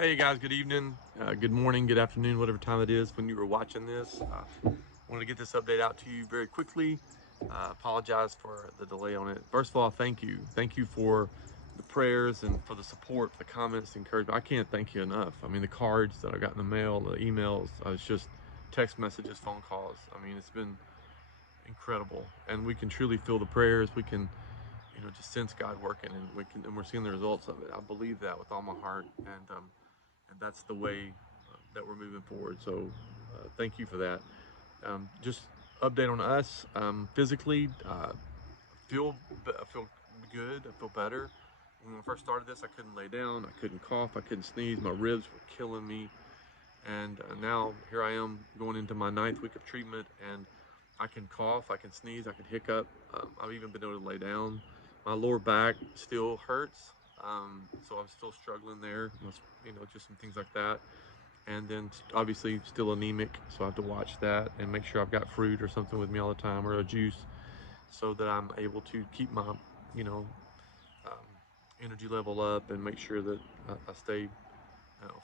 Hey guys, good evening, good morning, good afternoon, whatever time it is when you were watching this. Wanted to get this update out to you very quickly. Apologize for the delay on it. First of all, thank you. Thank you for the prayers and for the support, for the comments, the encouragement. I can't thank you enough. I mean, the cards that I got in the mail, the emails, it's just text messages, phone calls. I mean, it's been incredible. And we can truly feel the prayers. We can, just sense God working, and we're seeing the results of it. I believe that with all my heart. And that's the way that we're moving forward. So thank you for that. Just update on us physically. I feel good. I feel better. When I first started this, I couldn't lay down. I couldn't cough. I couldn't sneeze. My ribs were killing me. And now here I am going into my 9th week of treatment, and I can cough, I can sneeze, I can hiccup. I've even been able to lay down. My lower back still hurts, so I'm still struggling there. Just some things like that. And then obviously still anemic, so I have to watch that and make sure I've got fruit or something with me all the time, or a juice, so that I'm able to keep my, you know, um, energy level up and make sure that I stay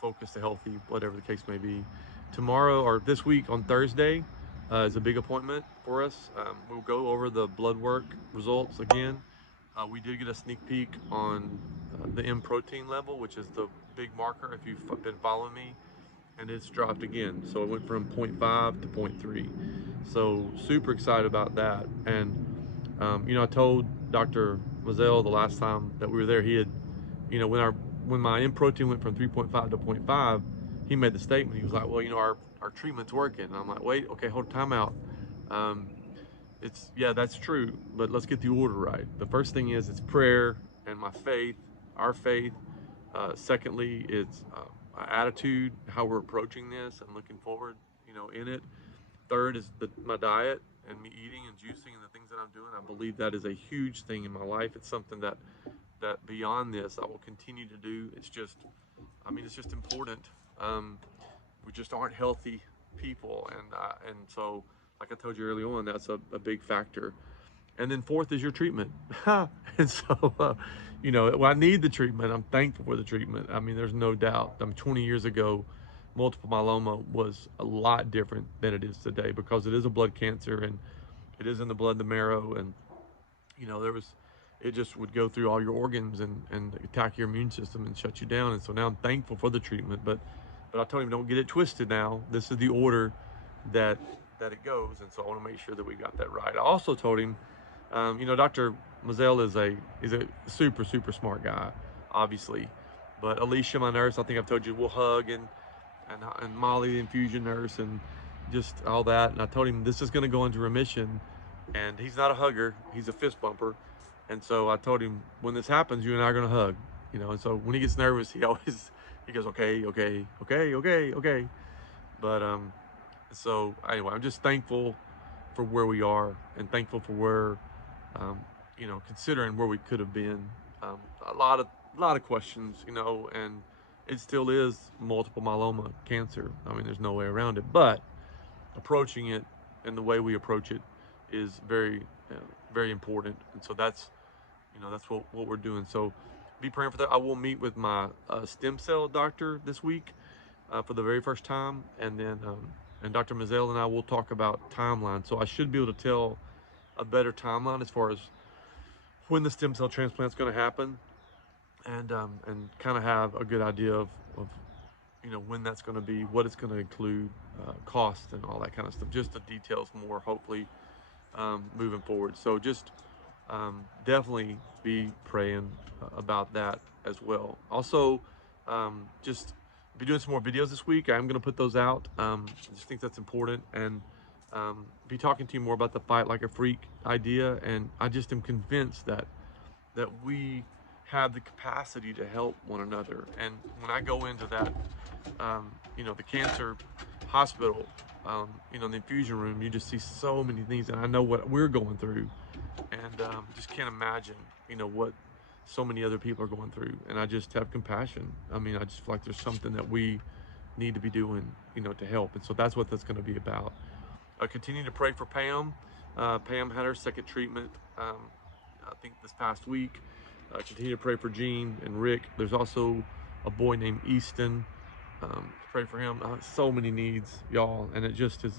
focused, healthy, whatever the case may be. Tomorrow or this week on Thursday is a big appointment for us. We'll go over the blood work results again. We did get a sneak peek on the M protein level, which is the big marker if you've been following me, and it's dropped again. So it went from zero point 0.5 to zero point 0.3. So super excited about that. And I told Dr. Maisel the last time that we were there, he had, when my M protein went from 3.5 to zero point 0.5, he made the statement. He was like, well, our treatment's working. And I'm like, wait, okay, hold time out. Um, yeah, that's true, but let's get the order right. The first thing is it's prayer and my faith, our faith. Secondly, it's my attitude, how we're approaching this and looking forward, in it. Third is my diet and me eating and juicing and the things that I'm doing. I believe that is a huge thing in my life. It's something that beyond this I will continue to do. It's just important. We just aren't healthy people, and so like I told you early on, that's a big factor. And then fourth is your treatment. And so, I need the treatment. I'm thankful for the treatment. I mean, there's no doubt. 20 years ago, multiple myeloma was a lot different than it is today, because it is a blood cancer, and it is in the blood, the marrow, and it just would go through all your organs and attack your immune system and shut you down. And so now I'm thankful for the treatment, but I told him, don't get it twisted now. This is the order that it goes, and so I want to make sure that we got that right. I also told him, Dr. Maisel is a super super smart guy, obviously, but Alicia, my nurse, I think I've told you, we'll hug, and Molly, the infusion nurse, and just all that. And I told him this is going to go into remission, and he's not a hugger; he's a fist bumper. And so I told him, when this happens, you and I are going to hug, And so when he gets nervous, he goes, okay, okay, okay, okay, okay. But so anyway, I'm just thankful for where we are, and thankful for where, considering where we could have been. Um, a lot of questions, and it still is multiple myeloma cancer. I mean, there's no way around it. But approaching it and the way we approach it is very, very important. And so that's what we're doing. So be praying for that. I will meet with my stem cell doctor this week for the very first time, and then and Dr. Maisel and I will talk about timeline. So I should be able to tell a better timeline as far as when the stem cell transplant is going to happen, and kind of have a good idea of when that's going to be, what it's going to include, cost, and all that kind of stuff. Just the details more, hopefully, moving forward. So just definitely be praying about that as well. Also, just be doing some more videos this week. I'm going to put those out. I just think that's important, and be talking to you more about the Fight Like a Freak idea. And I just am convinced that we have the capacity to help one another. And when I go into that, the cancer hospital, the infusion room, you just see so many things, and I know what we're going through, and just can't imagine, what so many other people are going through. And I just have compassion. I mean, I just feel like there's something that we need to be doing, to help. And so that's what that's going to be about. Continue to pray for Pam. Pam had her second treatment, I think this past week. Continue to pray for Gene and Rick. There's also a boy named Easton. Pray for him. So many needs, y'all, and it just is.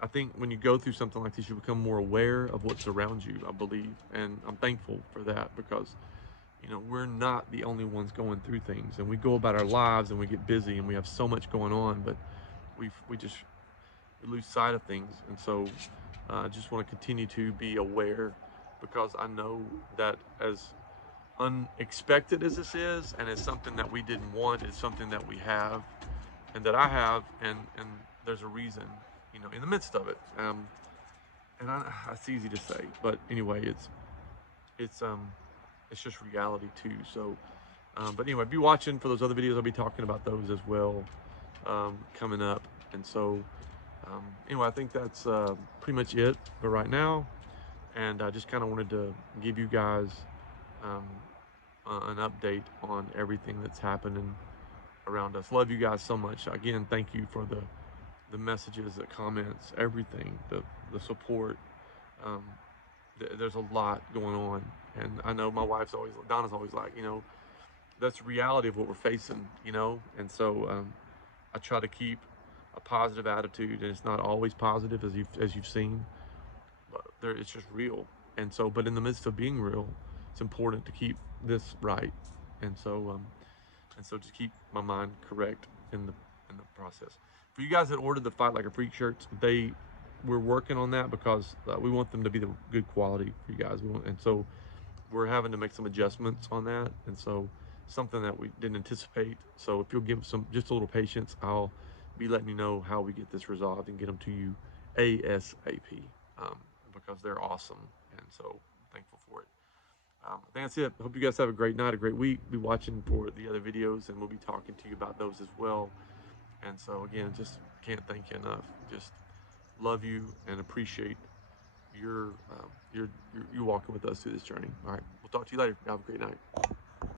I think when you go through something like this, you become more aware of what's around you, I believe. And I'm thankful for that because, we're not the only ones going through things. And we go about our lives and we get busy and we have so much going on, but we just lose sight of things. And so I just want to continue to be aware because I know that as unexpected as this is, and it's something that we didn't want, it's something that we have and that I have, and there's a reason, in the midst of it. It's easy to say, but anyway, it's just reality too. So, but anyway, be watching for those other videos. I'll be talking about those as well, coming up. And so, anyway, I think that's pretty much it for right now. And I just kind of wanted to give you guys an update on everything that's happening around us. Love you guys so much. Again, thank you for the messages, the comments, everything, the support. There's a lot going on, and I know my Donna's always like, that's the reality of what we're facing, and so I try to keep a positive attitude, and it's not always positive as you've seen, but it's just real. And so, but in the midst of being real, it's important to keep this right, and so just keep my mind correct in the process. For you guys that ordered the Fight Like a Freak shirts, we're working on that because we want them to be the good quality for you guys. And so we're having to make some adjustments on that, and so something that we didn't anticipate. So if you'll give just a little patience, I'll be letting you know how we get this resolved and get them to you ASAP, because they're awesome, and so I'm thankful for it. I think that's it. I hope you guys have a great night, a great week. Be watching for the other videos, and we'll be talking to you about those as well. And so again, just can't thank you enough. Just love you and appreciate you walking with us through this journey. All right, we'll talk to you later. Have a great night.